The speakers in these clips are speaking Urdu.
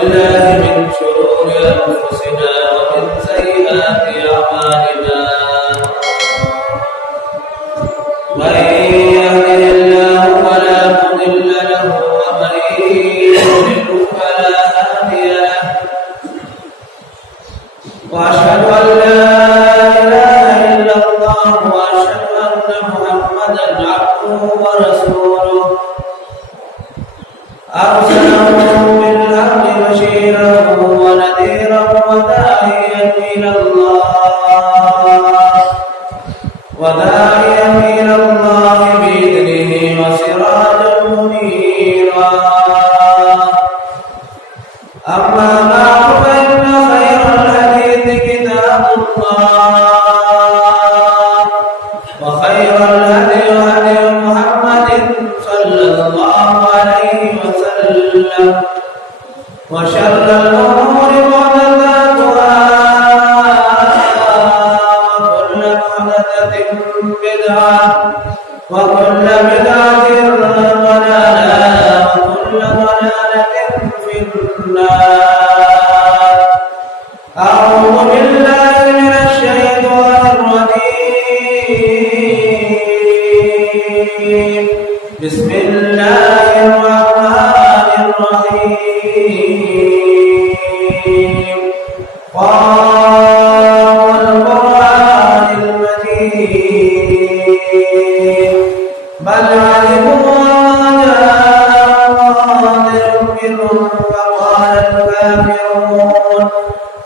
بالله من شرور أنفسنا ومن سيئات أعمالنا من يهده الله فلا مضل له ومن يضلل فلا هادي له وأشهد أن لا إله إلا الله وأشهد أن محمدا عبده ورسوله أرسله بالحق بشيرا ونذيرا وداعيا إلى الله بإذنه وسراجا منيرا أما بعد فإن خير الحديث كتاب الله وخير الهدي هدي محمد صلى الله عليه وسلم وشر الأمور محدثاتها وكل محدثة بدعة وكل بدعة ضلالة وكل ضلالة في النار. أعوذ بالله من الشيطان الرجيم. بسم الله الرحمن الرحيم. والقرآن المجيد بل علموا أن قادر منهم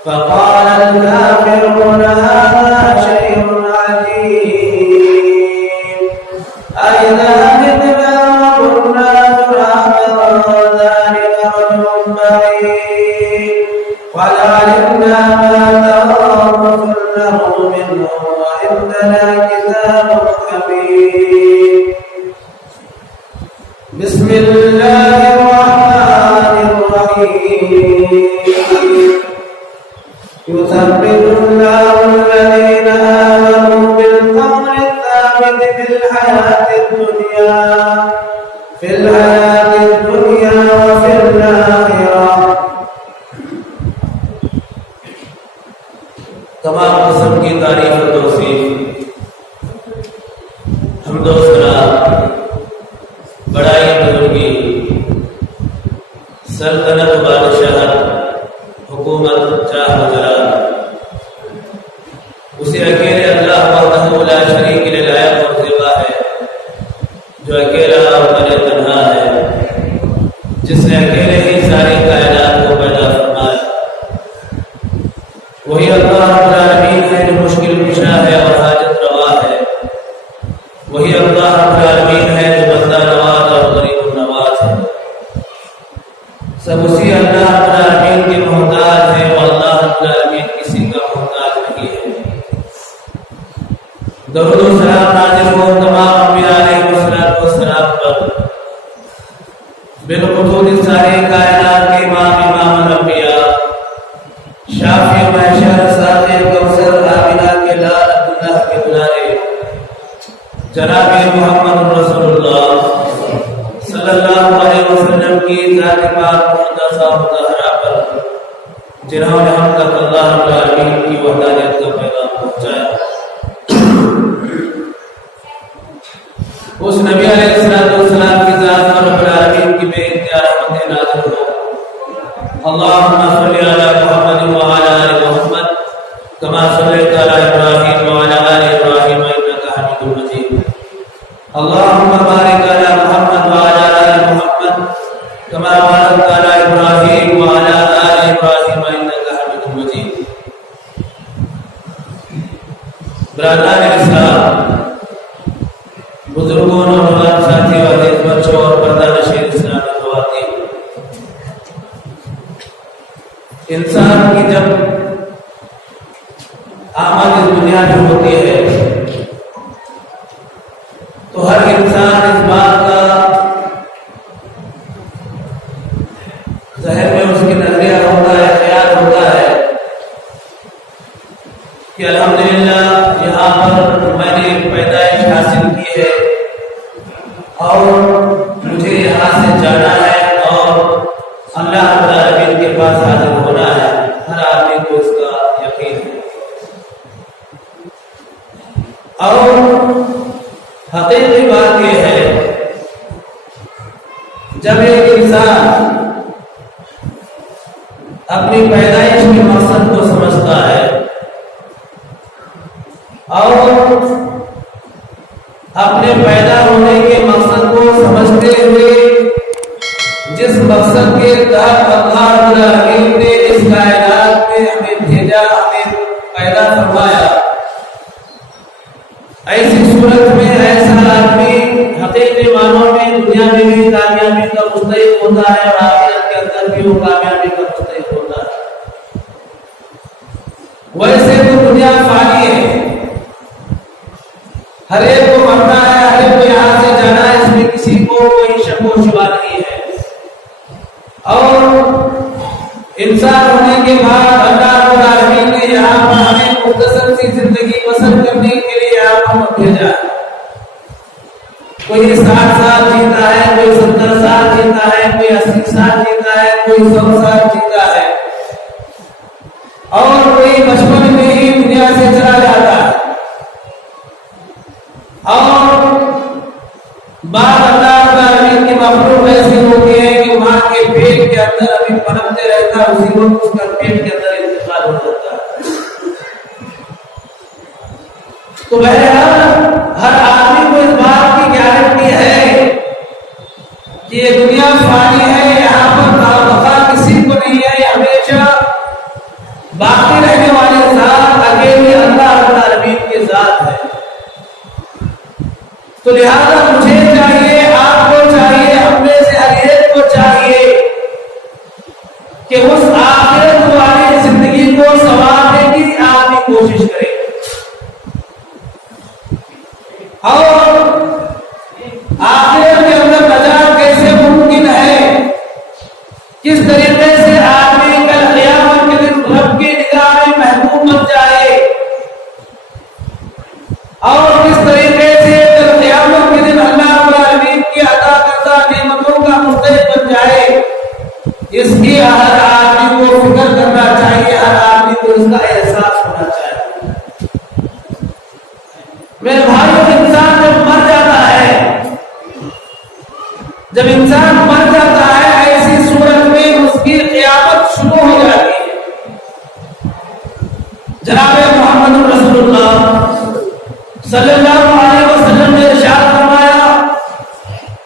فقال الكافرون هذا شيء عجيب أئذا متنا وكنا ترابا ذلك رجل بعيد ولعلمنا ما تنقص الأرض منهم وعندنا كتاب حفيظ. بسم الله الرحمن الرحيم. يثبت الله الذين آمنوا بالقول الثابت في الحياة الدنيا وفي الآخرة. تمام قسم کی تعریف و توصیف حمد و ثنا بڑائی بزرگی سلطنت و بادشاہت حکومت چاہ و جلال اسے اکیلے اللہ وحدہ لا شریک کے لائق اور زیبا ہے جو اکیلا اور تنہا ہے جس نے اکیلے ہی ساری کائنات کو پیدا فرمایا. وہی اللہ رب العالمین ہے جو مشکل کشا ہے اور حاجت روا ہے. وہی اللہ رب العالمین ہے جو بندہ نواز اور غریب النواز ہے. سب اسی اللہ رب العالمین کے محتاج ہے اور اللہ رب العالمین کسی کا محتاج نہیں ہے. درود و سلام نازل ہو تمام انبیاء علیہ السلام پر بالخصوص ساری کائنات کے امام الانبیاء شافی محشر ساقی کوثر آمینہ کے لال عبداللہ کے دلارے جناب محمد رسول اللہ صلی اللہ علیہ وسلم کی ذات پاک مقدسہ مطہرہ پر جنہوں نے ہم تک اللہ رب العالمین کی وحدانیت کا پیغام پہنچایا. اس نبی علیہ السلام کی ذات پر رب العالمین کی بے انتہا رحمتیں نازل ہو. اللہم صلی علی محمد وعلی آل محمد کما صلیت علی ابراہیم وعلی آل ابراہیم انک حمید مجید. اللہم بارک علی محمد وعلی آل محمد کما بارکت علی ابراہیم وعلی آل ابراہیم انک حمید مجید. برادران اسلام، بزرگوں نوجوان ساتھی و عزیز بچوں اور پردہ نشین اسلامی خواتین، انسان کی جب آمد اس دنیا میں ہوتی ہے تو ہر انسان اس بات کا ذہن میں اس کی نظریہ ہوتا ہے، خیال ہوتا ہے کہ الحمدللہ یہاں پر میں نے پیدائش حاصل کی ہے اور مجھے یہاں سے جانا ہے اور اللہ رب العالمین کے پاس اپنی پیدائش کے مقصد کو سمجھتا ہے اور اپنے پیدا ہونے کے مقصد کو سمجھتے ہوئے جس مقصد کے تحت اللہ رب العالمین نے اس کائنات میں ہمیں بھیجا، ہمیں پیدا فرمایا، ایسی صورت میں ایسا آدمی حقیقی معنوں میں دنیا میں بھی کامیابی کا مستحق ہوتا ہے اور آخرت کے اندر بھی وہ کامیابی کا مستحق ہوتا ہے۔ ویسے تو دنیا فانی ہے، ہر ایک کو مرنا ہے، ہر ایک کو یہاں سے جانا ہے، اس میں کسی کو کوئی شک و شبہ نہیں ہے۔ اور انسان ہونے کے بعد اللہ رب العالمین نے یہاں پر ہمیں مختصر سی زندگی بسر کرنے کے لیے یہاں پر بھیجا ہے۔ کوئی 60 سال جیتا ہے، کوئی 70 سال جیتا ہے، کوئی 80 سال جیتا ہے، کوئی 100 سال جیتا ہے، اور کوئی بچپن میں ہی دنیا سے چلا جاتا ہے۔ اور بعد اللہ رب العالمین کی مخلوق ایسی ہوتی ہے کہ ماں کے پیٹ کے اندر ابھی پنپتے رہتا ہے، اسی وقت اس کا پیٹ کے اندر انتقال ہو جاتا ہے۔ تو بہرحال ہر آدمی کو اس بات کی گارنٹی ہے کہ یہ دنیا فانی ہے، یہاں پر بقا کسی کو نہیں ہے، یہ ہمیشہ باقی رہنے والی ذات اکیلی اللہ رب العالمین کی ذات ہے۔ تو لہذا مجھے چاہیے، آپ کو چاہیے، ہم میں سے ہر ایک کو چاہیے کہ اس آخرت والی زندگی کو سنوارنے کی آدمی کوشش کرے، اور آخرت کے اندر نجات کیسے ممکن ہے، کس طریقے سے آدمی کل قیامت کے دن رب کی نگاہ میں محبوب بن جائے، اور کس طریقے سے کل قیامت کے دن اللہ رب العالمین کی عطا کردہ نعمتوں کا مستحق بن جائے، اس کی ہر آدمی کو فکر کرنا چاہیے، ہر آدمی کو اس کا احساس ہونا چاہیے۔ میرے بھائیو، انسان جب مر جاتا ہے، جب انسان مر جاتا ہے، ایسی صورت میں اس کی قیامت شروع ہو جاتی ہے۔ جناب محمد رسول اللہ صلی اللہ علیہ وسلم نے ارشاد فرمایا،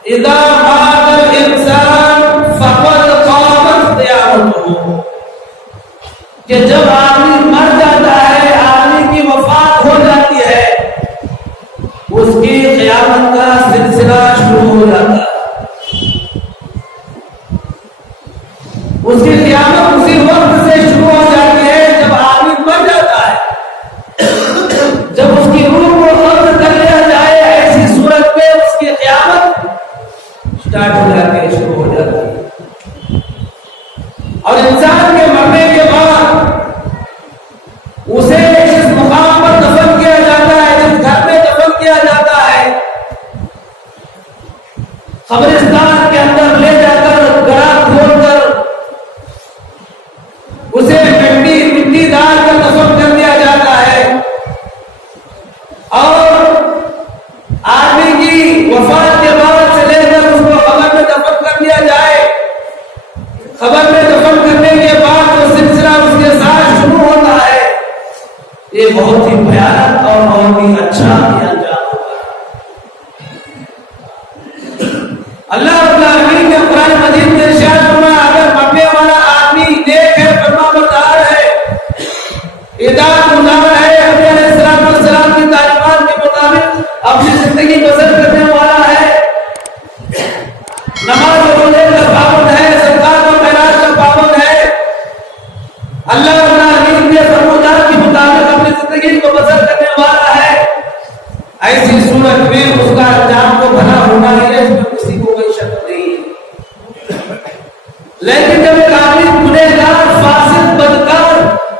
اذا مات الانسان فقد قامت قیامته، کہ جب آدمی مر جاتا ہے، آدمی کی وفات ہو جاتی ہے، اس کی قیامت کا سلسلہ شروع ہو جاتا ہے۔ اس کی قیامت اسی وقت سے شروع ہو جاتی ہے جب آدمی مر جاتا ہے، جب اس کی روح کو قبض کر لیا جائے، ایسی صورت میں اس کی قیامت سٹارٹ ہو جاتی ہے، شروع ہو جاتی ہے۔ اور انسان کے مرنے کے بعد اسے جس مقام پر دفن کیا جاتا ہے، جس گھر میں دفن کیا جاتا ہے، قبرستان کے اندر لے جا کر گڑھا کھود کر اسے مٹی ڈال کر دفن کر دیا جاتا ہے، اور آدمی کی وفات کے بعد سے لے کر اس کو قبر میں دفن کر دیا جائے، قبر میں دفن کرنے کے بعد وہ سلسلہ اس کے ساتھ شروع ہوتا ہے۔ یہ بہت ہی بھیانک اور بہت ہی اچھا انجام ہوگا۔ اللہ رب العالمین نے قرآن مجید میں ارشاد فرمایا، اگر مرنے والا آدمی نیک ہے، فرمانبردار ہے، اطاعت گزار ہے، نبی علیہ السلام کی تعلیمات کے مطابق اپنی زندگی بسر کرنے والا ہے، نماز و روزے کا پابند ہے، صدقات و خیرات کا پابند ہے، اللہ رب العالمین کے فرمودات کے مطابق اپنی زندگی کو بسر کرنے والا ہے، ایسی صورت میں اس کا انجام تو بھلا ہونا ہی ہے، اس میں کسی کو کوئی شک نہیں ہے۔ لیکن جب ایک آدمی گنہگار، فاسق، بدکار،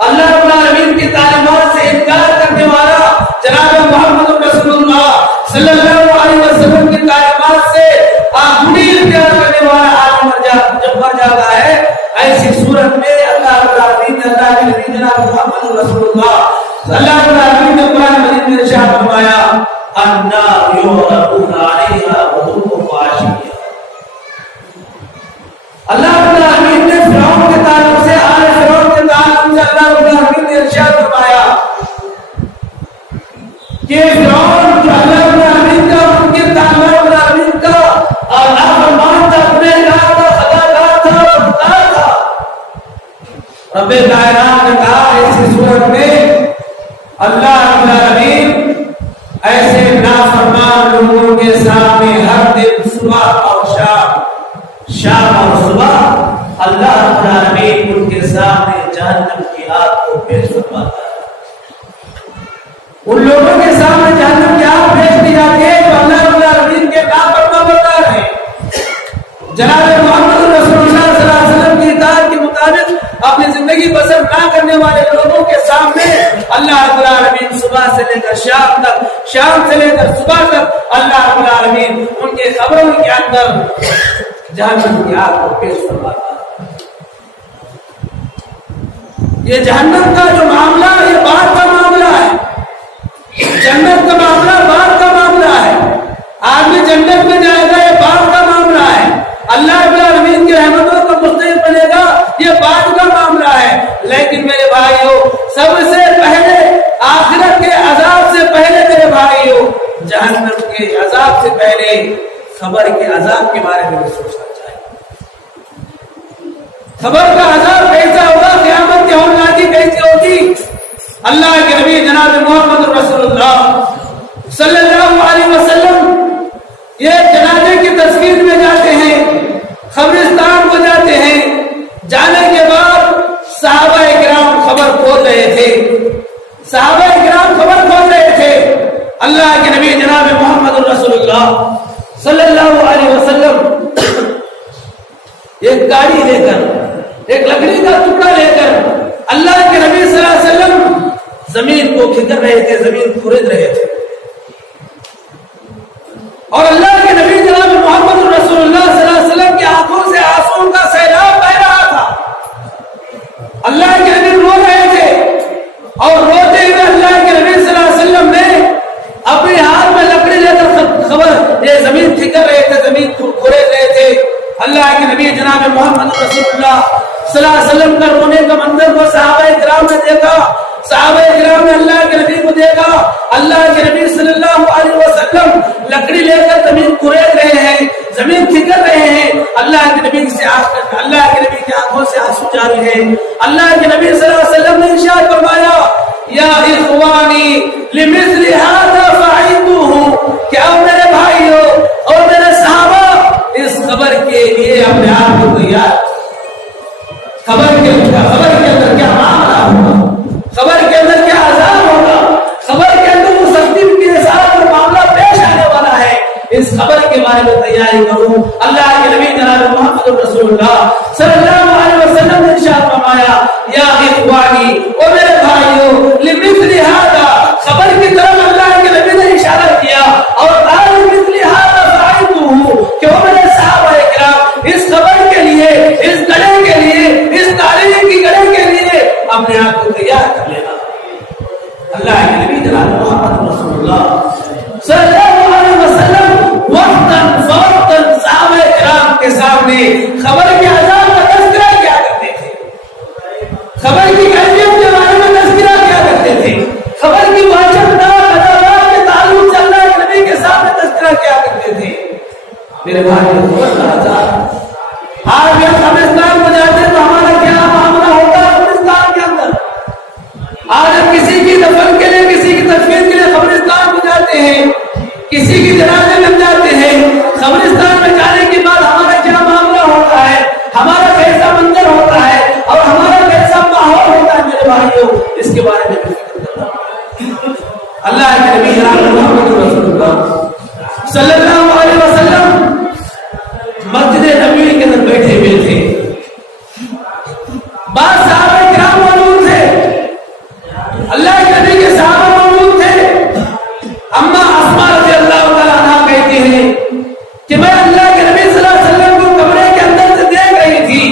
اللہ رب العالمین کی تعلیمات سے انکار کرنے والا، جناب محمد رسول اللہ صلی اللہ علیہ وسلم کی تعلیمات سے آخری انکار کرنے والا آدمی جب مر جاتا ہے، ایسی صورت میں اللہ رب العالمین نے، اللہ کے نبی جناب محمد رسول اللہ اللہ رب العالمین نے قرآن مجید میں ارشاد فرمایا، النار یعرضون علیہا غدوا وعشیا۔ اللہ رب العالمین نے فرعون کے تعلق سے آل فرعون کہ فرعون جو اللہ رب العالمین کا ان کے تعالیٰ رب العالمین کا اور نافرمان تھا، گنہگار تھا، خطاکار تھا اور خطا تھا، رب کائنات نے کہا ایسی صورت میں اللہ رب العالمین ایسے نافرمان لوگوں کے سامنے ہر دن صبح اور شام اور صبح اللہ رب العالمین ان کے سامنے جہنم کی آگ کو پیش فرماتا ہے۔ ان لوگوں کے سامنے جہنم کی آگ پیش کی جاتی ہے جو اللہ رب العالمین کے نافرمان ہیں، جناب محمد رسول اللہ صلی اللہ علیہ وسلم کی اطاعت کے مطابق اپنی زندگی بسر نہ کرنے والے لوگوں کے سامنے اللہ رب العالمین صبح سے لے کر شام تک، شام سے لے کر صبح تک اللہ رب العالمین ان کے قبروں کے اندر جہنم کی آگ کو پیش فرماتا ہے۔ یہ جہنم کا جو معاملہ یہ بعد کا معاملہ ہے، جنت کا معاملہ بعد کا معاملہ ہے، آدمی جنت میں جائے گا یہ بعد کا معاملہ ہے، اللہ رب العالمین کی رحمتوں کا مستحق بنے گا یہ بعد کا معاملہ ہے۔ لیکن میرے بھائیوں سب سے پہلے آخرت کے عذاب سے پہلے میرے بھائیوں جہنم کے عذاب سے پہلے خبر کے عذاب کے بارے میں سوچنا چاہیے۔ خبر کا عذاب کیسا ہوگا، قیامت کی ہولناکی کیسی ہوگی؟ اللہ کے نبی جناب محمد رسول اللہ صلی اللہ علیہ وسلم یہ جنازے کی تصویر میں جاتے ہیں، قبرستان کو جاتے ہیں، جانے کے بعد صحابہ کرام خبر کھول رہے تھے، صحابہ کرام خبر کھول رہے تھے۔ اللہ کے نبی جناب محمد رسول اللہ صلی اللہ علیہ وسلم ایک گاڑی لے کر، ایک لکڑی کا ٹکڑا لے کر اللہ کے نبی صلی اللہ علیہ وسلم زمین کو کھدر رہے تھے، زمین کھرید رہے تھے، اور اللہ کے نبی جناب محمد رسول اللہ صلی اللہ علیہ وسلم کی آنکھوں سے آنسوؤں کا سیلاب بہ رہا تھا۔ اللہ کے نبی رو رہے تھے اور روتے ہوئے اللہ کے نبی صلی اللہ علیہ وسلم نے اپنے ہاتھ میں لکڑی لے کر خبر یہ زمین ٹھکر رہے تھے، زمین کھرید رہے تھے۔ اللہ کے نبی جناب محمد رسول اللہ صلی اللہ علیہ وسلم کا رونے کا منظر کو صحابہ کرام نے دیکھا، صحابہ کرام نے اللہ کے نبی کو دیکھا، اللہ کے نبی صلی اللہ علیہ وسلم لکڑی لے کر زمین کھرید رہے ہیں، زمین ٹھکر رہے ہیں، اللہ کے نبی سے اللہ کے نبی کی آنکھوں سے آنسو جاری ہے۔ اللہ کے نبی صلی اللہ علیہ وسلم نے ارشاد فرمایا یا اخوانی لمثل هذا فعیتوہ، کہ اب میرے بھائیوں اور میرے صحابہ اس خبر کے لیے اپنے آپ کو تیار، خبر کے اندر کیا معاملہ ہوگا، خبر کے اندر کیا عذاب ہوگا، خبر کے اندر وہ سختی کے ساتھ جو معاملہ پیش آنے والا ہے، اس خبر کے بارے میں تیاری کروں۔ اللہ کے نبی جناب محمد رسول اللہ صلی اللہ علیہ وسلم نے ارشاد فرمایا یا اخوانی، او میرے بھائیوں لمثل هذا، خبر کی طرف اللہ کے نبی نے اشارہ کیا اور قال لمثل هذا فعلتوہ، کہ وہ میرے صحابہ کرام اس خبر کے لیے، اس گڑے کے لیے، اس تعلیم کی گڑے کے لیے اپنے آپ کو تیار کر لینا۔ اللہ کے نبی جناب محمد رسول اللہ صلی اللہ علیہ وسلم وقتاً فوقتاً صحابہ کرام کے سامنے خبر کے عذاب کا تذکرہ کیا کرتے تھے، خبر کی کیفیت کے بارے میں تذکرہ کیا کرتے تھے، خبر کی واجبات عذابات کے تعلق سے اللہ کے نبی کے سامنے تذکرہ کیا کرتے تھے۔ میرے بھائی خبر کا عذاب، آج ہم قبرستان کو جاتے ہیں تو ہمارا کیا معاملہ ہوتا ہے قبرستان کے اندر؟ آج ہم کسی کی دفن کے لیے، کسی کی تدفین کے لیے قبرستان کو جاتے ہیں، کسی کی جنازے میں جاتے ہیں، قبرستان میں جانے کے بعد ہمارا کیا معاملہ ہوتا ہے، ہمارا کیسا منظر ہوتا ہے اور ہمارا کیسا ماحول ہوتا ہے میرے بھائیوں، اس کے بارے میں فکر کرنا۔ اللہ کے نبی جناب محمد رسول اللہ صلی اللہ علیہ وسلم مسجد نبوی کے اندر بیٹھے ہوئے تھے، بعض صحابہ کرام موجود تھے، اللہ کے نبی کے صحابہ موجود تھے۔ اما اسماء رضی اللہ تعالیٰ عنہ کہتی ہیں کہ میں اللہ کے نبی صلی اللہ علیہ وسلم کو کمرے کے اندر سے دیکھ رہی تھی،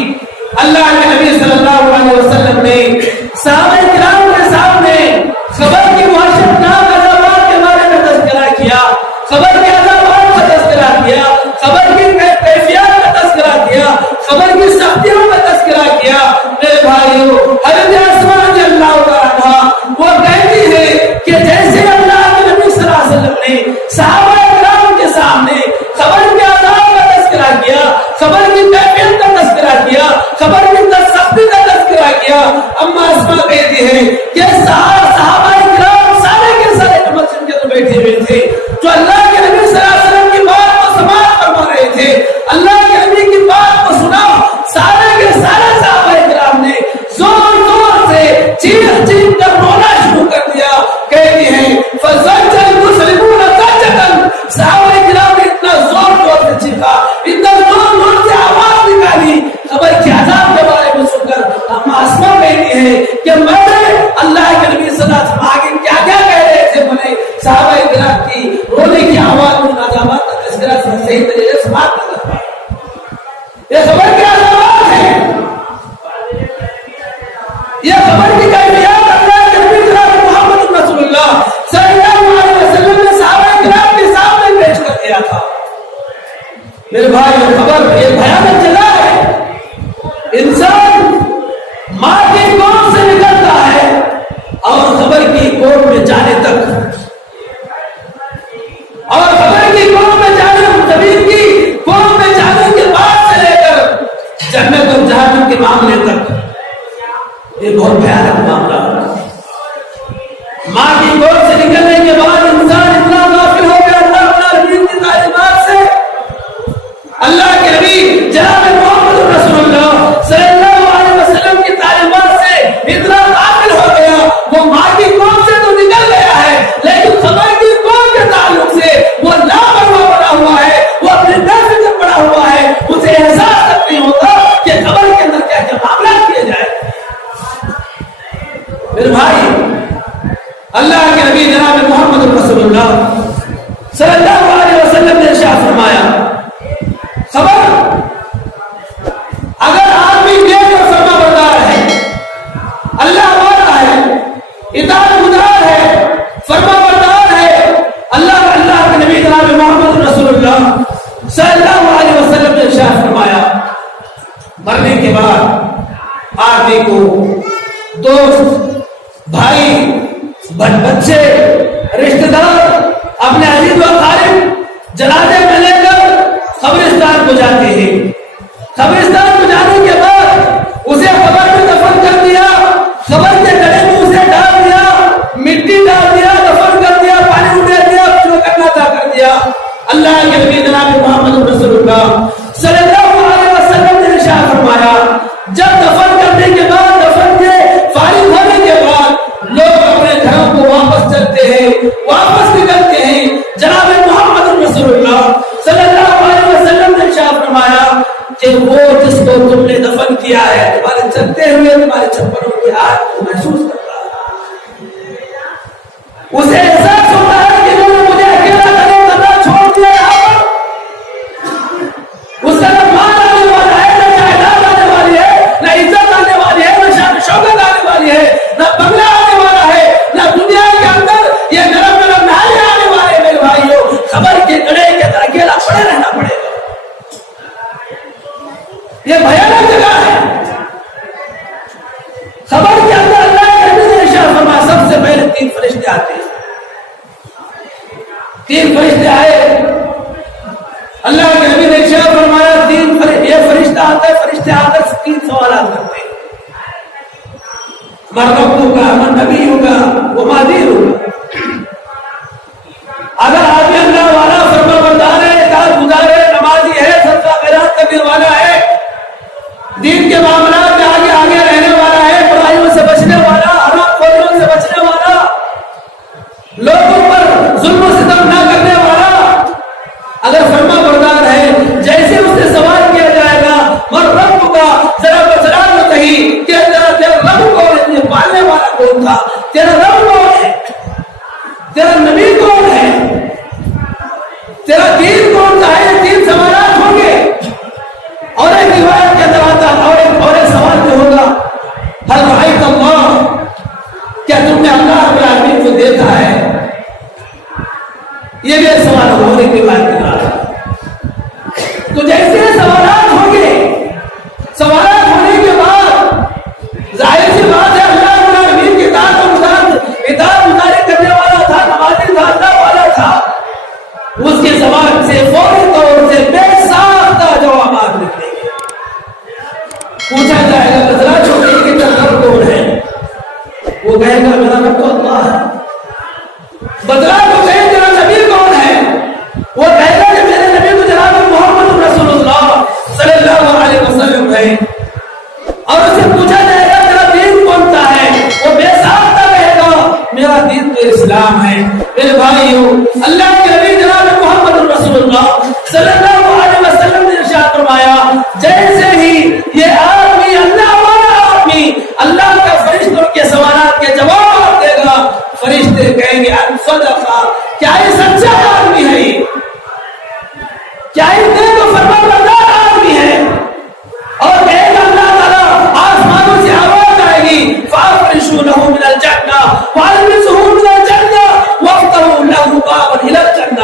اللہ کے نبی صلی اللہ علیہ وسلم نے صحابہ کرام کے سامنے خبر کی وحشتناک عذابات کے بارے میں تذکرہ کیا، خبر کے عذابات کا تذکرہ کیا، خبر کی کیفیات کا تذکرہ کیا، خبر کی سختیوں کا تذکرہ کیا۔ میرے بھائیوں حضرت اسماء رضی اللہ عنہا وہ کہتی ہے کہ جیسے اللہ کے نبی صلی فزج المسلمون زجتا، صحابہ کرام نے اتنا زور سے چیخا، اتنا زور سے آواز نکالی خبر کے عذاب کے بارے میں سن کر ہم آسمان کہتی ہے کہ میں نے اللہ کے نبی صلی اللہ علیہ وسلم آگے کیا کیا کہہ رہے تھے، بولے صحابہ کرام کی رونے کی آواز ان عذابات کا تذکرہ صحیح طریقے سے سماعت نہ کر پائے۔ یہ خبر کے عذابات ہیں، یہ خبر کی کیفیات اللہ کے نبی جناب محمد رسول اللہ صلی اللہ علیہ وسلم نے صحابہ کرام کے سامنے پیش کر دیا تھا۔ میرے بھائی یہ خبر یہ بھیانک جگہ ہے، انسان ماں کی گود سے نکلتا ہے اور خبر کی گود میں جانے تک، اور خبر کی گود میں جانے زمین کی گود میں جانے کے بعد سے لے کر جنت اور جہنم کے معاملے تک یہ بہت بھیانک معاملہ ہے۔ ماں کی گود سے نکلنے کے بعد انسان اتنا غافل ہو گیا اللہ کی تعلیمات سے، اللہ کے نبی جناب محمد رسول اللہ صلی اللہ علیہ وسلم کی تعلیمات سے اتنا غافل ہو گیا، وہ ماں کی گود سے تو نکل گیا ہے لیکن خبر کی گود کے تعلق سے وہ لاپرواہ بنا ہوا ہے، وہ اپنے در سے پڑا ہوا ہے، اسے احساس تک نہیں ہوتا کہ خبر کے اندر کیا کیا معاملات کیے جائے۔ میرے بھائی اللہ کے نبی جناب محمد رسول اللہ صلی اللہ علیہ وسلم نے ارشاد فرمایا، خبر اگر آدمی نیک اور فرما بردار ہے، اللہ والا ہے، اطاعت گزار ہے، فرما بردار ہے، اللہ کے نبی جناب محمد رسول اللہ صلی اللہ علیہ وسلم نے ارشاد فرمایا مرنے کے بعد آدمی کو دوست، بھائی، بچے، رشتہ دار اپنے عزیز و اقارب جنازے میں لے کر قبرستان کو جاتے ہیں، قبرستان کو جانے کے بعد اسے قبر میں دفن کر دیا، قبر کے گڑھے میں اسے ڈال دیا، مٹی ڈال دیا، دفن کر دیا، پانی میں دے دیا، جو کرنا تھا کر دیا۔ اللہ کے نبی جناب محمد رسول اللہ صلی اللہ علیہ وسلم نے ارشاد فرمایا جب دفن کرنے کے بعد، دفن کے فارغ ہونے کے بعد لوگ اپنے گھروں کو واپس چلتے ہیں، واپس نکلتے ہیں، جناب محمد رسول اللہ صلی اللہ علیہ وسلم نے ارشاد فرمایا کہ وہ جس کو تم نے دفن کیا ہے تمہارے چلتے ہوئے تمہارے چپلوں کی آگ کو محسوس کرتا ہے، اسے احساس ہوتا ہے کہ انہوں نے مجھے اکیلا کرنا چھوڑ دیا ہے، اس کا نہ مال آنے والا ہے، نہ جائیداد آنے والی ہے، نہ عزت آنے والی ہے، نہ شان شوکت آنے والی ہے، نہ بنگلہ آنے والا ہے، نہ دنیا کے اندر یہ نرم نرم محلے آنے والے۔ میرے بھائیوں خبر کے گڑھے کے اندر اکیلا پڑے رہنا پڑے گا، یہ بھیانک جگہ ہے۔ خبر کے اندر اللہ کے نبی نے ارشاد فرمایا سب سے پہلے 3 فرشتے آتے ہیں، 3 فرشتے آئے، اللہ کے نبی نے ارشاد فرمایا یہ فرشتہ آتا ہے، فرشتے آ کر 3 سوالات کرتے ہیں، من ربک، من نبیک وما دینک۔ اگر آدمی اللہ والا، فرما بردار ہے، اطاعت گزار ہے، نمازی ہے، صدقہ خیرات کرنے والا ہے، دین کے معاملات میں آگے آگے رہنے والا ہے، برائیوں سے بچنے والا، حرام خوریوں سے بچنے والا، لوگوں پر ظلم و ستم نہ کرنے والا، اگر فرما بردار ہے، جیسے اس سے سوال کیا جائے گا من رب کا، ذرا بسرار میں کہیں کہ تیرا رب کون ہے، تجھے پالنے والا کون تھا، تیرا رب کون ہے، تیرا نبی کون ہے، تیرا دین کون سا ہے، 3 سوالات ہوں گے۔ اور ایک روایت کے اندر آتا اور ایک سوال جو ہوگا حل رأیت اللہ، کیا تم نے اللہ رب العالمین کو دیکھا ہے، یہ بھی ایک سوال ہوگا ایک روایت کے بعد۔ تو جیسے سوالات ہوں گے، سوالات ہونے کے بعد ظاہر سی بات ہے اللہ رب العالمین کی اطاعت گزاری کرنے والا تھا، نمازی تھا، اللہ والا تھا، اس کے زبان سے فوری طور سے بے ساختہ جوابات نکلیں گے۔ پوچھا جائے گا بتلا چھوٹے کہ تیرا رب کون ہے، وہ کہے گا میرا رب تو اللہ ہے۔ بدلا تو کہے تیرا نبی کون ہے، وہ کہے گا کہ میرے نبی تو جناب محمد رسول اللہ صلی اللہ علیہ وسلم ہے۔ اور اسے پوچھا جائے گا تیرا دین کون سا ہے، وہ بے ساختہ کہے گا میرا دین تو اسلام ہے۔ میرے بھائیوں، اللہ کے نبی جناب محمد رسول اللہ صلی اللہ علیہ وسلم نے ارشاد فرمایا جیسے ہی یہ آدمی اللہ والا آدمی اللہ کا فرشتوں کے سوالات کے جواب دے گا، فرشتے کہیں گے صدقہ، کیا یہ سچا آدمی ہے، کیا یہ نیک و فرمانبردار آدمی ہے؟ اور کہے گا اللہ تعالیٰ آسمانوں سے آواز آئے گی فَافْرِشُوا لَهُ مِنَ الْجَنَّةِ وَأَلْبِسُوهُ مِنَ الْجَنَّةِ وَافْتَحُوا لَهُ بَابًا إِلَى الْجَنَّةِ۔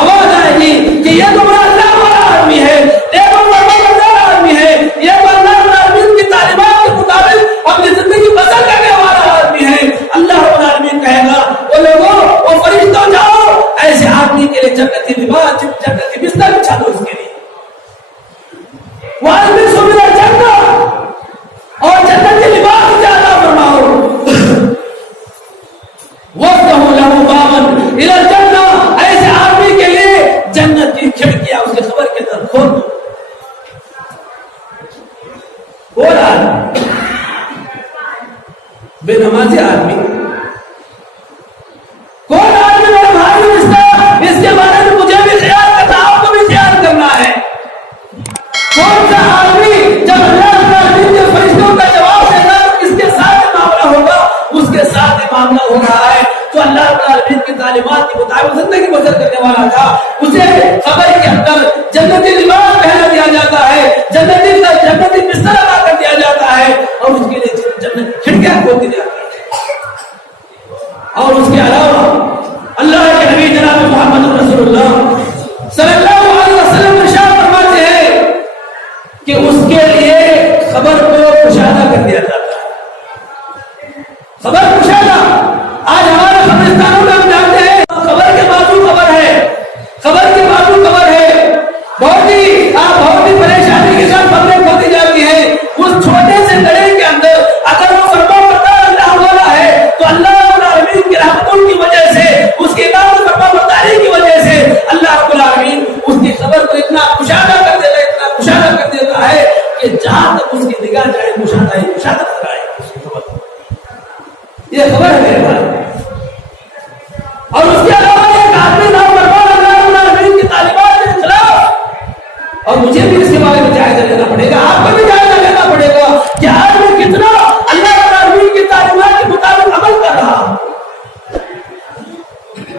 آواز آئے گی کہ یہ تو بڑا اللہ والا آدمی ہے، نیک و فرمانبردار آدمی ہے، یہ تو اللہ رب العالمین کی تعلیمات کے مطابق اپنی زندگی بسر کرنے والا آدمی ہے۔ اللہ رب العالمین کہے گا وہ لوگوں، وہ فرشتوں، جاؤ ایسے آدمی کے لیے جنتی لباس، جنتی بستر بچھا دو اس کے لیے، وَأَلْبِسُوهُ مِنَ الْجَنَّةِ، اور جنتی لباس زیادہ فرماؤ، وَافْتَحُوا لَهُ بَابًا إِلَى الْجَنَّةِ، ایسے آدمی کے لیے جنت کی کھڑکیاں اس کے خبر کے اندر کھول دو۔ کون آدمی؟ بے نمازی آدمی؟ کون آدمی؟ میرے بھائی، اس کے بارے میں مجھے بھی خیال کرنا، آپ کو بھی خیال کرنا ہے۔ کون سا آدمی جب اللہ العالمین کے فرشتوں کا جواب دے گا تو کس کے ساتھ معاملہ ہوگا؟ اس کے ساتھ معاملہ ہو رہا ہے جو اللہ العالمین کی تعلیمات کے مطابق زندگی بسر کرنے والا تھا، اسے خبر کے اندر جنتی لباس پہنا دیا جاتا ہے، جنتی بستر ادا کر دیا جاتا ہے، اور اس کے لیے جنت کھڑکیاں کھول دی جاتی ہے۔ اور اس کے علاوہ اللہ کے نبی جناب محمد رسول اللہ صلی اللہ علیہ وسلم ارشاد فرماتے ہیں کہ اس کے لیے خبر کو کشادہ کر دیا جاتا ہے۔ خبر کشادہ، آج ہمارے قبرستانوں میں ہم جانتے ہیں خبر کے بازو خبر ہے، خبر کے بازو خبر ہے، بہت ہی پریشانی کے ساتھ خبریں کھوتی جاتی ہیں۔ اس چھوٹے سے گڑھے کے اندر اگر وہ فرمانبردار اللہ والا ہے تو اللہ رب العالمین کی رحمتوں کی وجہ سے، اس کی اطاعت و فرمانبرداری کی وجہ سے اللہ رب العالمین اس کی خبر کو اتنا کشادہ کر دیتا ہے، اتنا کشادہ کر دیتا ہے کہ جہاں تک اس کی نگاہ جائے کشادہ ہی کشادہ کر رہا ہے اس کی خبر۔ یہ خبر ہے میرے بھائی۔ اور اس کے علاوہ ایک آدمی نافرمان اللہ رب العالمین کی تعلیمات کے خلاف، اور مجھے بھی اس کے بارے میں جائزہ لینا پڑے گا، آپ کو بھی جائزہ لینا پڑے گا کہ آدمی کتنا اللہ رب العالمین کی تعلیمات کے مطابق عمل کر رہا ہوں،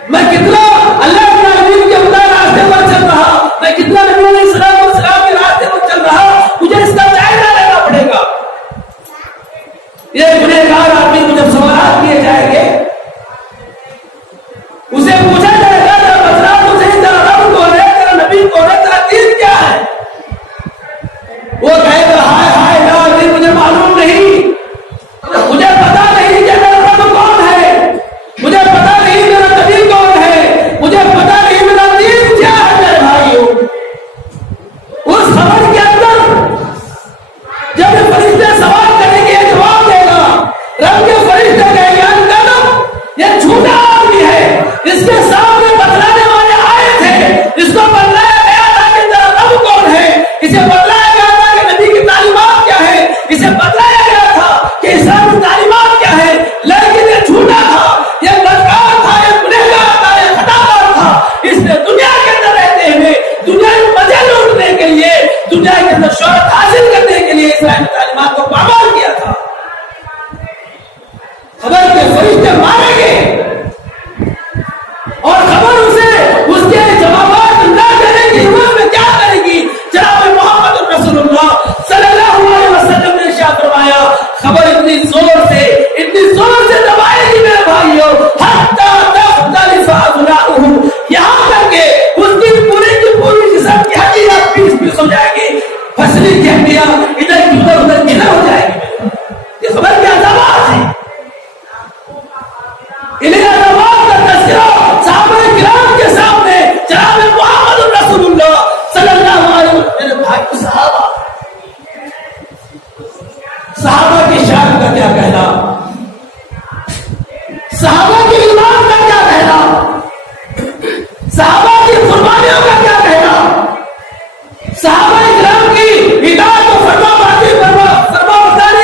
میں کتنا اللہ رب العالمین کے خدا راستے پر چل رہا، میں کتنا نبی علیہ السلام والسلام کے راستے پر چل رہا، مجھے اس کا جائزہ لینا پڑے گا۔ یہ گنہگار آدمی کو جب سوالات کیے جائیں گے، اسے پوچھا جائے گا تیرا مسئلہ تو صحیح، تیرا رب کون ہے، تیرا نبی کون ہے، تیرا دین کیا ہے؟ وہ کہے گا ہائے ہائے یا مجھے معلوم نہیں، مجھے پتا نہیں کہ میرا رب کون ہے، مجھے پتا نہیں میرا نبی کون ہے، مجھے پتا نہیں میرا دین کیا ہے۔ میرے بھائیوں، اس خبر کے اندر جب یہ فرشتے سوال کریں گے، جواب دے گا، رب کے فرشتے کہیں گے یہ جھوٹا آدمی ہے، اس کے سامنے بتلانے والے آئے تھے، اس کو بتلایا گیا تھا کہ تیرا رب کون ہے، اسے بتلایا گیا تھا کہ نبی کی تعلیمات کیا ہے، اسے بتلایا گیا تھا کہ اسلامی تعلیمات کیا ہے، لیکن یہ جھوٹا تھا، یہ بدکار تھا، یہ گنہگار تھا، یہ خطاکار تھا۔ اس نے دنیا کے اندر رہتے ہوئے دنیا میں مزے لوٹنے کے لیے، دنیا کے اندر شہرت حاصل کرنے کے لیے اسلامی تعلیمات کو پامال کیا تھا۔ خبر کے فرشتے ماریں گے اور خبر اسے اس کے جوابات نہ کرے گی، اس میں کیا کرے گی؟ جناب محمد رسول اللہ صلی اللہ علیہ وسلم نے ارشاد فرمایا خبر اتنی زور سے دبائے گی میرے بھائیوں، حتی تختلف اضلاعہ، یہاں تک کہ اس کی پوری جسم کی ہڈیاں پیس ہو جائے گی، پسلی کی ہڈیاں ادھر کی ادھر گنا ہو جائے گی۔ یہ خبر کیا عذابات ہے، انہیں عذابات کا تذکرہ صحابہ کرام کے سامنے جناب محمد رسول اللہ صلی اللہ علیہ وسلم، میرے بھائی صحابہ کی شان کا کیا کہنا، صحابہ کی ایمان کا کیا کہنا، صحابہ کی قربانیوں کا کیا کہنا، صحابہ کرام کی اطاعت و فرمانبرداری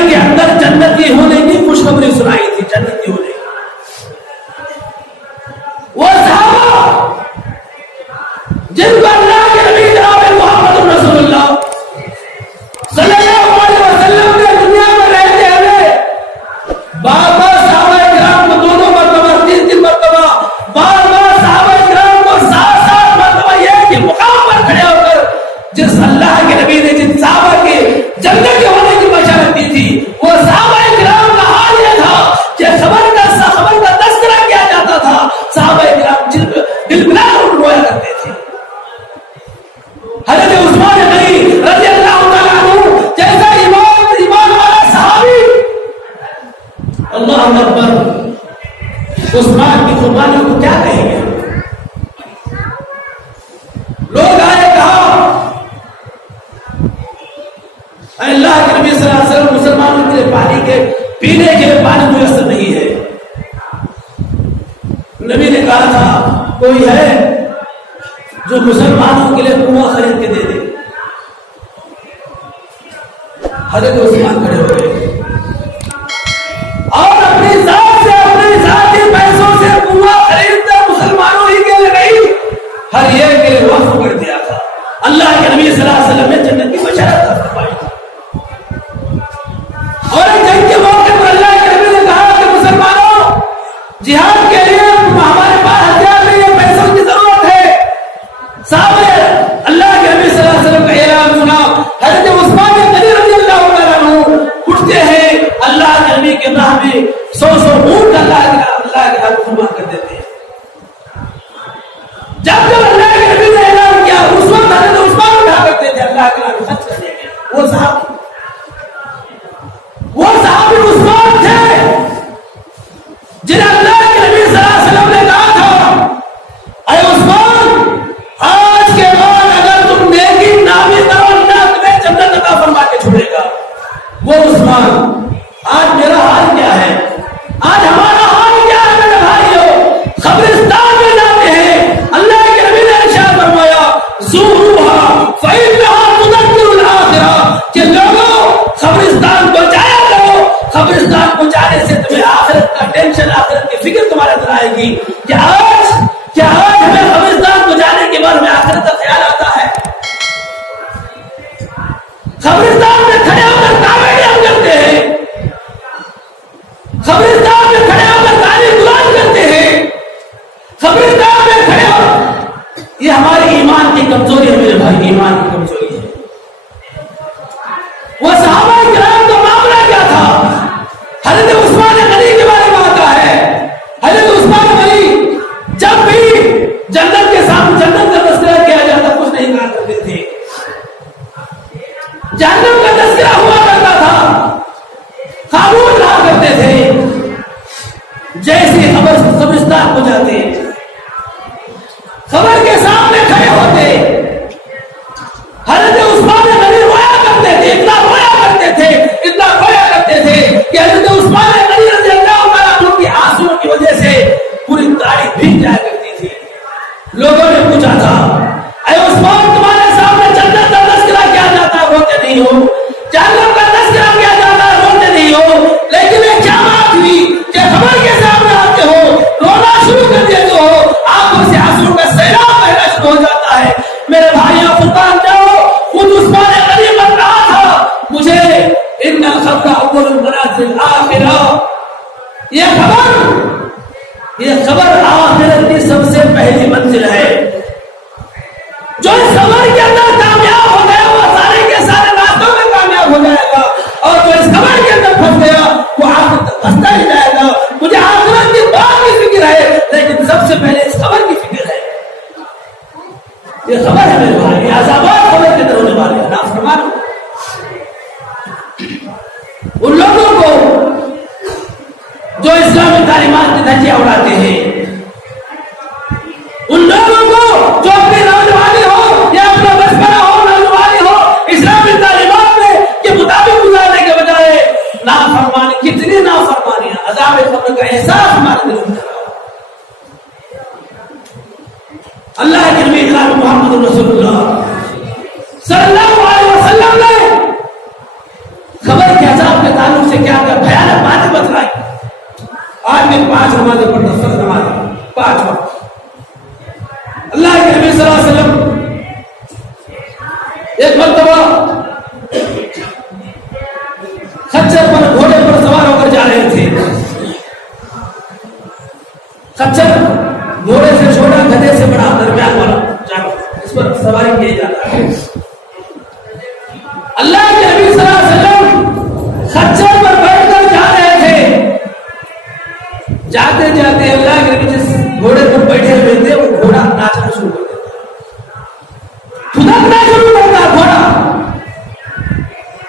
دل کے اندر جنتی ہونے کی خوشخبری سنائی تھی، جنتی ہونے کی۔ وہ صحابہ جن کو اللہ کے نبی جناب محمد رسول اللہ صلی اللہ علیہ وسلم نے دنیا میں رہتے ہوئے بار بار صحابہ کرام کو 2 مرتبہ 3 مرتبہ بار بار صحابہ کرام کو 7 مرتبہ یہ کہ مقام پر کھڑے ہو کر جس اللہ کے نبی نے جن صحابہ کے جنت کے ہونے کی بشارت دی تھی، وہ صحابہ کرام کا حال یہ تھا کہ خبر کا تذکرہ کیا جاتا تھا، صحابہ کرام دل بلا رویا کرتے تھے۔ حضرت عثمان غنی رضی اللہ تعالیٰ عنہ جیسا ایمان والا صحابی، اللہ اکبر، عثمان کی قربانیوں کو کیا کہیں گے؟ لوگ آئے کہا اللہ کے نبی صلی اللہ علیہ وسلم مسلمانوں کے لیے پانی کے پینے کے لیے پانی میسر نہیں ہے۔ نبی نے کہا تھا کوئی ہے جو مسلمانوں کے لیے کنواں خرید کے دے دے؟ حضرت عثمان کھڑے ہوئے اور اپنی ذات سے اپنے ذاتی پیسوں سے کنواں خریدتا مسلمانوں ہی کے لیے نہیں، ہر ایک کے لیے وقف کر دیا تھا۔ اللہ کے نبی صلی اللہ علیہ وسلم نے جنت کی بشارت فرمائی تھی، اور جنگ کے موقع پر اللہ کے نبی نے کہا کہ مسلمانوں جہاد کے لیے ہمارے پاس ہتھیار نہیں ہے، پیسوں کی ضرورت ہے۔ صحابہ اللہ کے نبی صلی اللہ علیہ وسلم کا اعلان سنا، حضرت عثمان غنی رضی اللہ تعالیٰ عنہ اٹھتے ہیں، اللہ کے نبی کے راہ میں 100 اونٹ اللہ کے راہ قربان کر دیتے ہیں۔ جب اللہ کے نبی نے اعلان کیا، اس وقت حضرت عثمان اٹھا کرتے تھے اللہ کے راہ میں خرچ کرنے کے۔ وہ صحابی عثمان تھے جنہیں اللہ کے نبی صلی اللہ علیہ وسلم نے کہا تھا، اے عثمان آج کے بعد اگر تم نیکی نامی کرو اللہ تمہیں جنت عطا فرما کے چھوڑے گا۔ وہ عثمان، آج میرا حال کیا ہے، آج ہمارا حال کیا ہے میرے بھائیوں؟ قبرستان میں جاتے ہیں، اللہ کے نبی نے ارشاد فرمایا زوروہا فإنہا تذکر الآخرہ، کہ لوگوں قبرستان کو جایا کرو، قبرستان کو جانے سے تمہیں آخرت کا ٹینشن، آخرت کی فکر تمہارے اندر آئے گی۔ کہ آج ہمیں قبرستان کو جانے کے بعد ہمیں آخرت کا خیال آتا ہے؟ قبرستان میں کھڑے ہو کر کاوڑی ہم کرتے ہیں، قبرستان میں کھڑے ہو کر گالی گلوچ کرتے ہیں، قبرستان میں کھڑے ہو، یہ ہماری ایمان کی کمزوری ہے میرے بھائی، ایمان کی کمزوری ہے۔ وہ صحابہ کرام کا معاملہ کیا تھا؟ حضرت عثمان غنی کے بارے میں آتا ہے، حضرت عثمان غنی جب بھی جنت کے سامنے جنت کا تذکرہ کیا جاتا کچھ نہیں کہا کرتے تھے، جہنم کا تذکرہ ہوا کرتا تھا خاموش رہا کرتے تھے۔ جیسے قبرستان کو جاتے، قبر کے سامنے کھڑے ہوتے، حضرت عثمان غنی رویا کرتے تھے، اتنا رویا کرتے تھے، اتنا رویا کرتے تھے کہ حضرت عثمان غنی رضی اللہ تعالیٰ عنہ کی آنسوؤں کی وجہ سے پوری داڑھی بھیگ جایا کرتی تھی۔ لوگوں نے پوچھا تھا اے عثمان تمہارے سامنے جنت کا تذکرہ کیا جاتا ہے روتے نہیں ہو، جہنم کا تذکرہ کیا جاتا ہے روتے نہیں ہو، لیکن یہ کیا بات ہوئی کہ خبر کے سامنے آتے ہو رونا شروع کر دیتے ہو، آنکھوں سے آنسو کا سیلاب بہنا شروع ہو جاتا ہے۔ میرے بھائیوں قربان جاؤ، خود عثمان غنی بن رہا تھا مجھے ان الخبر اول المنازل آخرہ، یہ خبر آخرت کی سب سے پہلی منزل ہے۔ جو اس خبر کے اندر کامیاب ہو گیا وہ سارے کے سارے راستوں میں کامیاب ہو جائے گا، اور جو اس خبر کے اندر پھنس گیا وہ آخرت تک پھنستا ہی جائے گا۔ مجھے آخرت کی بات کی فکر ہے لیکن سب سے پہلے اس خبر کی فکر ہے۔ یہ خبر ہے میرے بھائی، یہ عذابات خبر کے اندر ہونے والے ہیں، نافرمان ان لوگوں کو جو اسلامی تعلیمات کی دھجیاں اڑاتے ہیں، ان لوگوں کو جو اپنی نوجوانی ہو یا اپنا بچپنا ہو، نوجوانی ہو اسلامی تعلیمات کے مطابق گزارنے کے بجائے نافرمانی، کتنی نافرمانیاں، عذاب قبر کا احساس ہمارے دلوں میں۔ اللہ کے نبی جناب محمد رسول اللہ صلی اللہ علیہ وسلم نے خبر کے عذاب کے تعلق سواری کیے جاتا ہے. اللہ کے نبی صلی اللہ علیہ وسلم خچر پر بیٹھ کر جا رہے تھے. جاتے جاتے اللہ کے نبی جس گھوڑے پر بیٹھے ہوئے تھے وہ گھوڑا ناچنا شروع کر دیتا, پھدکنا شروع کرتا گھوڑا.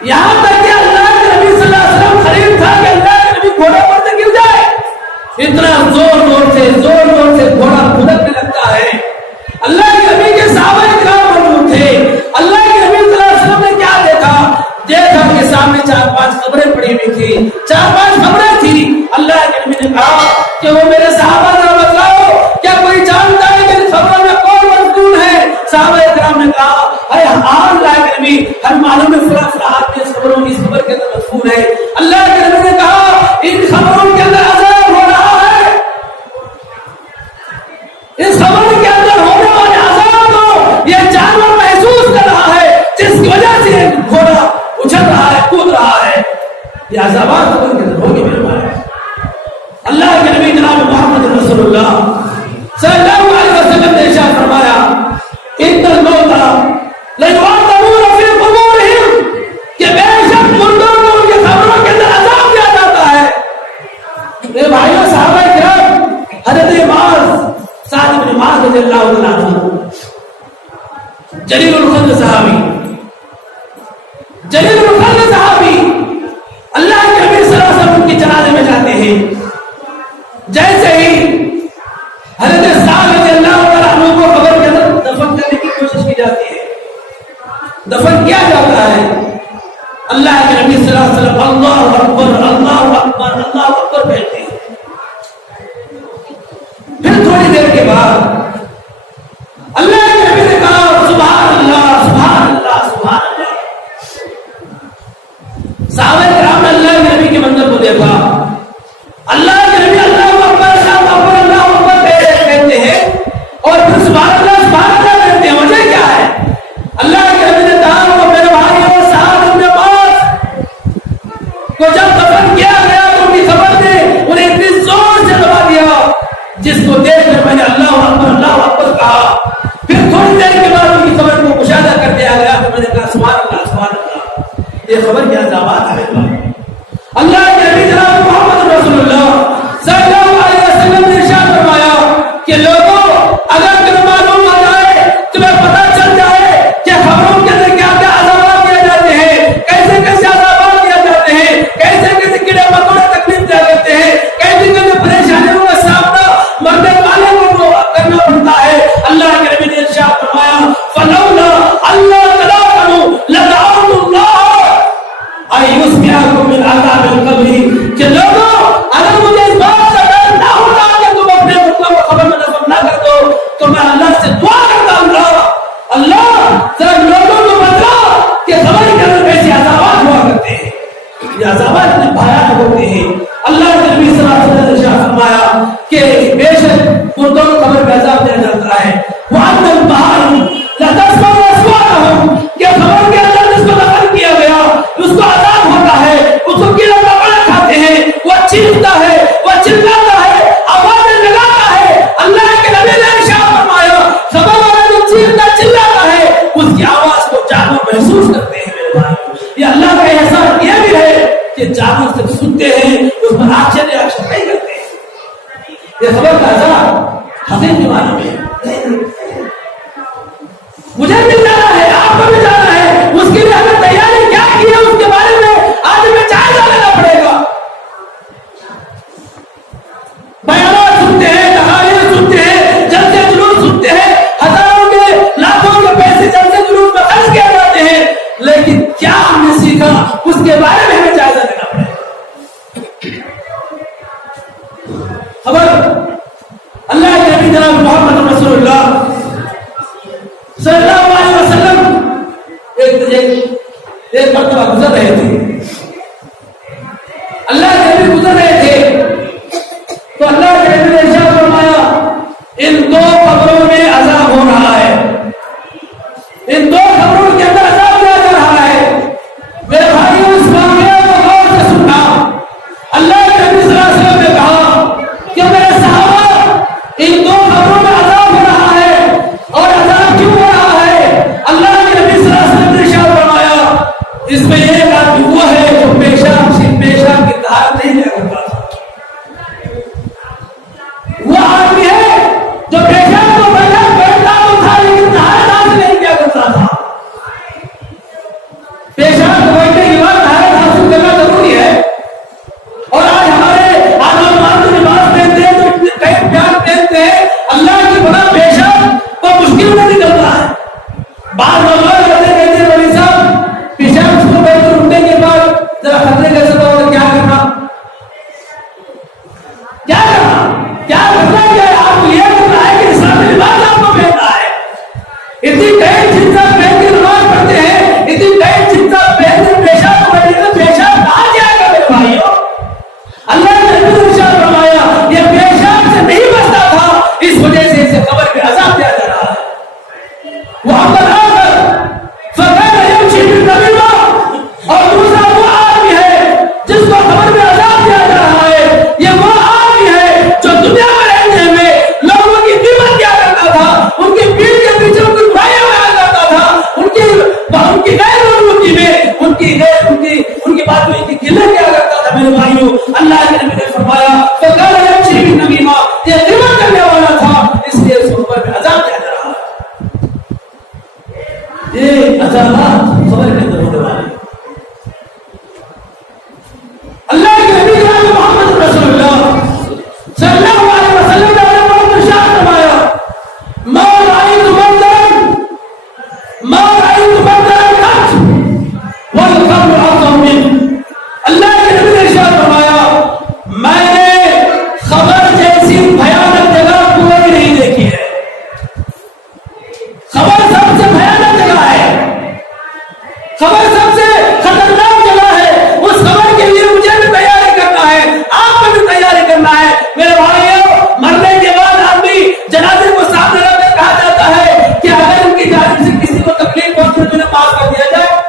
یہاں تک کہ اللہ کے نبی صلی اللہ علیہ وسلم قریب تھا کہ اللہ کے نبی گھوڑے پر سے گر جائے. اتنا زور زور سے گھوڑا پھدکنے لگتا ہے. اللہ کے نبی کے صحابہ کرام موجود تھے. اللہ کے نبی صلی اللہ علیہ وسلم نے کیا دیکھا کہ سامنے 4-5 قبریں پڑی ہوئی تھی, 4-5 قبریں تھی. اللہ کے نبی نے کہا کہ وہ میرے صحابہ ذرا بتلاؤ کیا کوئی جانتا ہے کہ ان قبروں میں کون مدفون ہے؟ صحابہ کرام نے کہا اے اللہ کے نبی ہم معلوم ہے فلاں آدمی اس قبر کے اندر مدفون ہے. اللہ کے نبی نے کہا ان قبروں کے اندر عذاب ہو رہا ہے, اس قبر کے اندر ہونے والے عذاب کو یہ جانور محسوس کر رہا ہے, جس کی وجہ سے گھوڑا اچھل رہا ہے, کود رہا ہے. یہ عذابات قبر کے اندر ہوگی میرے بھائی. اللہ کے نبی جناب محمد رسول اللہ صلی اللہ علیہ وسلم نے ارشاد فرمایا ان الموت لیعذبون فی قبورہم, کہ بے شک مردوں کو ان کے قبروں کے اندر عذاب دیا جاتا ہے. میرے بھائیوں صحابہ کرام حضرت معاذ سعد بن معاذ رضی اللہ عنہ جلیل القدر صحابی اللہ کے نبی صلی اللہ علیہ وسلم کی جنازے میں جاتے ہیں. جیسے ہی حضرت سعد رضی اللہ عنہ کو قبر کے اندر دفن کرنے کی کوشش کی جاتی ہے, دفن کیا جاتا ہے, اللہ کے نبی صلی اللہ علیہ وسلم اللہ اکبر اللہ اکبر اللہ اکبر کہتے ہیں. پھر تھوڑی دیر کے بعد اللہ کے نبی نے کہا سبحان اللہ سبحان اللہ سبحان اللہ. صحابہ کرام نے اللہ کے نبی کے منظر کو دیکھا. اللہ کے نبی اللہ اکبر اللہ اکبر کہتے ہیں اور پھر سبحان اللہ کہتے ہیں. وجہ کیا ہے؟ اللہ کے نبی نے کہا وہ میرے بھائیوں صحابہ ابن عباس کو جب دفن کیا گیا تو ان کی خبر نے انہیں اتنی زور سے دبا دیا جس کو دیکھ کر میں نے اللہ اکبر کہا. پھر تھوڑی دیر کے بعد ان کی خبر کو مشاہدہ کر دیا گیا تو میں نے کہا سبحان اللہ. یہ خبر کیا عذابات ہے. اللہ کے نبی جناب محمد رسول اللہ صلی اللہ علیہ وسلم نے ارشاد فرمایا کہ لوگوں اگر تمہیں معلوم ہو جائے, تمہیں پتہ چل جائے کہ خبروں کے اندر کیا کیا عذابات دیے جاتے ہیں, کیسے کیسے عذابات دیے جاتے ہیں, کیسے کیسے کیڑے مکوڑے تکلیف دیا کرتے ہیں, کیسے کیسے پریشانیوں کا سامنا مرنے والے کو کرنا پڑتا ہے. اللہ کے نبی نے ارشاد فرمایا فلولا اللہ تلاقوا لدعوا اللہ ایسمعکم من عذاب القبر, کہ لوگوں اگر مجھے اس بات کا ڈر نہ ہوتا کہ تم اپنے مطلب کو قبر میں دفن نہ کر دو تو میں اللہ سے دعا کرتا ہوں اللہ ذرا لوگوں کو بتا کہ قبر کے اندر کیسے عذابات ہوا کرتے ہیں. یہ عذابات اتنے بھیانک ہوتے ہیں. اللہ کے نبی صلی اللہ علیہ وسلم نے فرمایا کہ بے شک مردوں کو قبر میں عذاب دیا جاتا ہے. وَأَنَّ الْبَحَارُ لَتَسْمَعُ أَصْوَاتَهُمْ, کہ قبر کے اندر جس کو دفن کیا گیا اس کو عذاب ہوتا ہے, اس کو کیڑے مکوڑے کھاتے ہیں, وہ چیختا ہے, وہ چلاتا ہے, آوازیں لگاتا ہے. اللہ کے نبی نے ارشاد فرمایا قبر والا جو چیختا چلاتا ہے اس کی آواز کو جانور محسوس کرتے ہیں. میرے بھائی یہ اللہ کا احسان یہ بھی ہے کہ جانور صرف سنتے ہیں, اس پر آنکھیں ریاکشن نہیں کرتے ہیں. یہ خبر کا عذاب حقیقی کے معنی میں مجھے بھی جانا ہے, آپ کو بھی جانا ہے. اس کے لیے ہمیں تیاری کیا کی ہے اس کے بارے میں آج ہمیں جائزہ لینا پڑے گا. بیانات سنتے ہیں, تقاریر سنتے ہیں, جلسے جلوس سنتے ہیں, ہزاروں کے لاکھوں کے پیسے جلسے جلوس میں خرچ کیے جاتے ہیں, لیکن کیا ہم نے سیکھا اس کے بارے میں ہمیں جائزہ لینا پڑے گا. خبر اللہ کے نبی جناب محمد رسول اللہ صلی اللہ علیہ وسلم ایک مرتبہ گزر رہے تھے. اللہ کے نبی گزر رہے تھے تو اللہ کے نبی نے ارشاد فرمایا ان 2 قبروں میں عذاب ہو رہا ہے, ان 2 قبروں کے اندر عذاب دیا جا رہا ہے. میرے بھائیوں اس واقعے کو غور سے سننا. اللہ کے نبی صلی اللہ علیہ وسلم نے کہا کہ میرے صحابہ ان 2 قبروں میں عذاب ہو رہا ہے, اور عذاب کیوں ہو رہا ہے؟ بعض لوگ کہتے ہیں مولوی صاحب پیشاب شروع کر کے اٹھنے کے بعد ذرا خطرے کا سبب ہوگا، کیا کرنا کیا کرنا کیا ہے؟ آپ کو یہ کرنا ہے کہ اسلامی لباس آپ کو پہننا ہے. اتنی ٹائٹ جنسا پہن کے نماز پڑھتے ہیں، اتنی ٹائٹ جنسا پہن کے پیشاب پڑھنے کا پیشاب کہاں جائے گا میرے بھائیوں؟ اللہ نے ارشاد فرمایا یہ پیشاب سے نہیں بچتا تھا، اس وجہ سے اسے قبر میں عذاب دیا جا رہا ہے. وہاں پر آ کر فقیر یمشی بالنمیمہ، اور دوسرا وہ آدمی ہے جس کو قبر میں عذاب دیا جا رہا ہے. یہ وہ آدمی ہے جو دنیا میں رہنے میں لوگوں کی قیمت کیا کرتا تھا، ان کی پیٹ کے پیچھے ان کی برائیاں بیان کرتا تھا، ان کی غیر موجودگی میں ان کی بات میں ان کی گلہ کیا کرتا تھا. میرے بھائیوں اللہ کے نبی نے فرمایا فقال یمشی بالنمیمہ، یہ غیبت کرنے والا تھا، اس لیے اس کو قبر میں عذاب دیا جا رہا ہے. یہ عذابات قبر کے اندر ہونے والے. اللہ کے نبی جناب محمد رسول اللہ صلی اللہ علیہ وسلم نے بہت ارشاد فرمایا ما رأيت منظرا قط والقبر اعظم منه. اللہ کے نبی نے ارشاد فرمایا میں نے خبر جیسی بھیانک جگہ کوئی نہیں دیکھی ہے. خبر سب سے بھیانک جگہ ہے، خبر سب سے خطرناک جگہ ہے. اس خبر کے لیے مجھے بھی تیاری کرنا ہے، آپ کو بھی تیاری کرنا ہے. میرے بھائیوں مرنے کے بعد آدمی جنازے کو سامنے رکھ کر کہا جاتا ہے کہ اگر ان کی جانب سے کسی کو تکلیف پہنچے تو انہیں معاف کر دیا جائے.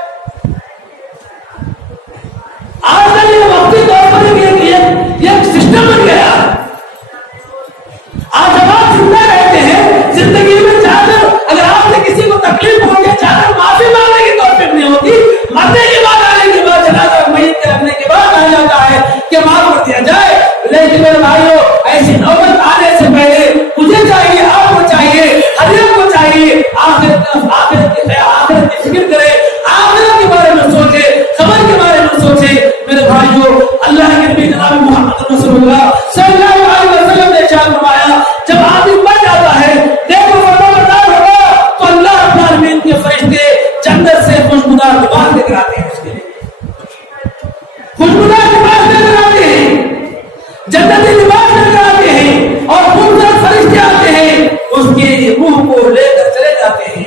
آج کل یہ وقتی طور پر ایک سسٹم بن گیا. آج جب آپ زندہ رہتے ہیں زندگی میں جا کر اگر آپ نے کسی کو تکلیف ہو گیا جا کر معافی مانگنے کی توفیق نہیں ہوتی. مرنے کے بعد آنے کے بعد جنازہ میت کے رکھنے کے بعد آ جاتا ہے کہ معاف کر دیا جائے. لیکن میرے بھائیوں ایسی نوبت آنے سے پہلے مجھے چاہیے، آپ کو چاہیے، ہر ایک کو چاہیے آخرت کی فکر کرے، آخرت کے بارے میں سوچے، خبر کے بارے میں سوچے. میرے بھائیوں اللہ کے نبی جناب محمد رسول اللہ صلی اللہ علیہ وسلم نے ارشاد فرمایا جب آدمی مر جاتا ہے دیکھو فرمانبردار ہوگا تو اللہ رب العالمین کے فرشتے جنت سے خوشبودار لباس لے کر آتے ہیں، اس کے لیے خوشبودار لباس لے کر آتے ہیں، جنتی لباس لے کر آتے ہیں، اور خوبصورت فرشتے آتے ہیں اس کی روح کو لے کر چلے جاتے ہیں.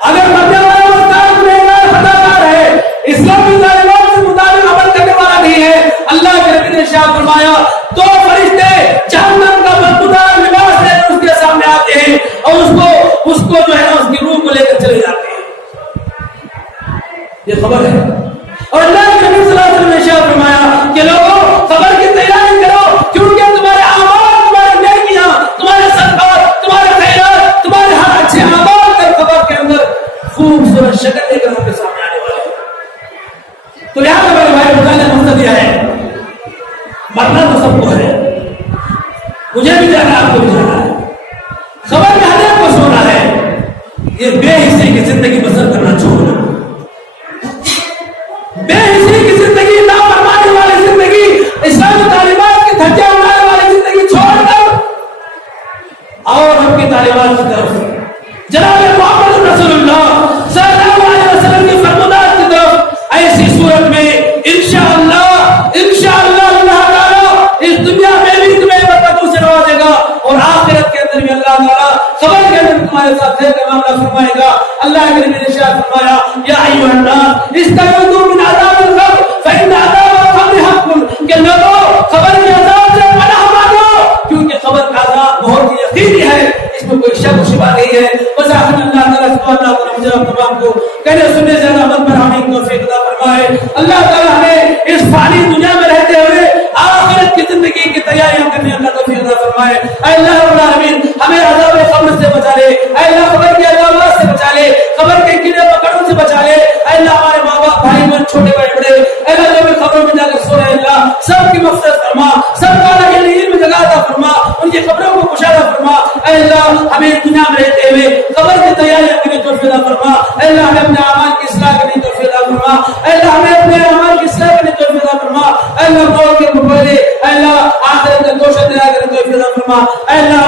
اگر مرنے والا استاد گنہگار خطاکار ہے، اسلامی تعلیمات سے مطابق عمل کرنے والا نہیں ہے، اللہ کے نبی نے ارشاد فرمایا دو فرشتے جہنم کا بدبودار لباس لے کر اس کے سامنے آتے ہیں اور اس کو جو ہے نا اس کی روح کو لے کر چلے جاتے ہیں. یہ خبر ہے. اور اللہ کے نبی صلی اللہ علیہ وسلم نے ارشاد فرمایا کہ لوگوں خبر کی تیاری کرو کیونکہ تمہارے اعمال، تمہاری نیکیاں، تمہارے صدقات، تمہارے خیرات، تمہارے ہر اچھے اعمال کا خبر کے اندر خوبصورت شکل لے کر ہم کے سامنے آنے والے ہیں. تو یہاں میرے بھائی بتانے کا مقصد یہ ہے مرنا تو سب کو ہے، مجھے بھی جانا، آپ کو بھی جانا ہے. خبر میں ہر ایک کو سونا ہے. یہ بے حسی کی زندگی بسر کرنا چھوڑنا، بے حسی کی زندگی، نافرمانی والی زندگی، اسلامی تعلیمات کی دھجے اڑانے والی زندگی چھوڑ کر اور ہم کی تعلیمات کی طرف جناب محمد رسول اللہ صلی اللہ علیہ وسلم کی فرمودات کی طرف. ایسی صورت میں انشاءاللہ اللہ تعالی اس دنیا میں بھی تمہیں برکتوں سے نوازے گا اور آخرت کے اندر بھی اللہ تعالی خبر کے اندر تمہارے ساتھ خیر کا معاملہ فرمائے گا. اللہ کے نبی نے ارشاد فرمایا یا ایھا الناس استعوذوا من عذاب القبر فإن عذاب القبر حق، کہ لوگوں خبر کے عذاب سے پناہ مانگو کیونکہ خبر کا عذاب بہت ہی یقینی ہے، اس میں کوئی شک و شبہ نہیں ہے. بس آخر اللہ تعالیٰ سبحانہ وتعالیٰ مجھے تمام کو کہنے سننے سے عمل پر ہمیں توفیق عطا فرمائے. اللہ تعالیٰ ہمیں اس فانی دنیا میں رہتے ہوئے آخرت کی زندگی کی تیاریاں کرنے کا توفیق عطا فرمائے. اے اللہ رب العالمین ہمیں عذاب قبر سے بچا لے، اے اللہ قبر کے عذابات سے بچا لے، قبر کے کیڑے مکڑوں سے بچا لے. اے اللہ ہمارے ماں باپ، بھائی بہن، چھوٹے بڑے بڑے، اے اللہ جو بھی قبروں میں جا کر سو رہے، اللہ سب کی مغفرت فرما، سب کا اللہ علم میں جگہ عطا فرما، ان کی قبروں کو کشادہ فرما. اے اللہ ہمیں دنیا میں رہتے ہوئے قبر کی تیاریاں کرنے کی توفیق عطا فرما. اے اللہ ہمیں اپنے اعمال کی اصلاح کرنے کی توفیق عطا فرما. اے اللہ ہمیں اپنے اعمال کی اصلاح کرنے کی توفیق عطا فرما. اے اللہ موت کے مقابلے اے اللہ آخرت کا گوشت دیا کرنے کی توفیق عطا فرما. اے اللہ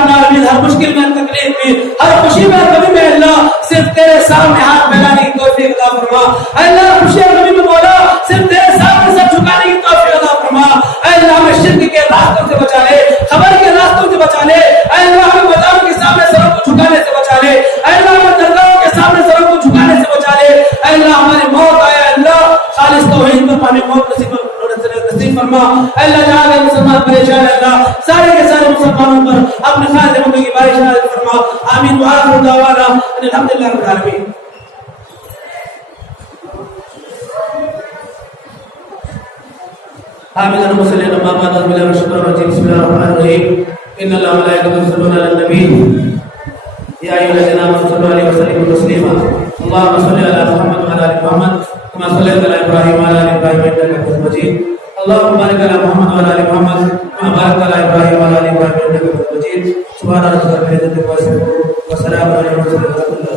ہر مشکل میں، ہر تکلیف میں، ہر خوشی میں، ہر غمی میں اللہ صرف تیرے سامنے ہاتھ پھیلانے کی توفیق عطا فرما. اے اللہ خوشی غمی میں مولا صرف تیرے سامنے سر جھکانے کی توفیق عطا فرما. اے اللہ ہمیں شرک کے راستوں سے بچا لے, خبر کے راستوں سے بچا لے. اے اللہ ہمیں بازاروں کے سامنے سروں کو جھکانے سے بچا لے. اے اللہ ہمیں درگاہوں کے سامنے سروں کو جھکانے سے بچا لے. اے اللہ ہماری موت آیا اللہ خالص توحید پر پانے موت نصیب فرما. اے اللہ جہاں کے مسلمان پریشان ہے اللہ سارے کے سارے مسلمانوں پر اپنے خیر رحمت کی بارش نازل فرما. آمین. وآخر دعوانا ان الحمدللہ رب العالمین. آمین. اللهم صل على محمد وعلى آله وصحبه. بسم الله الرحمن الرحيم. ان الله وملائكته يصلون على النبي يا ايها الذين امنوا صلوا عليه وسلموا تسليما. اللهم صل على محمد وعلى ال محمد كما صليت على ابراهيم وعلى ال ابراهيم انك حميد مجيد. اللهم بارك على محمد وعلى ال محمد كما باركت على ابراهيم وعلى ال ابراهيم انك حميد مجيد. سبحان ربك رب العزة عما يصفون وسلام على المرسلين.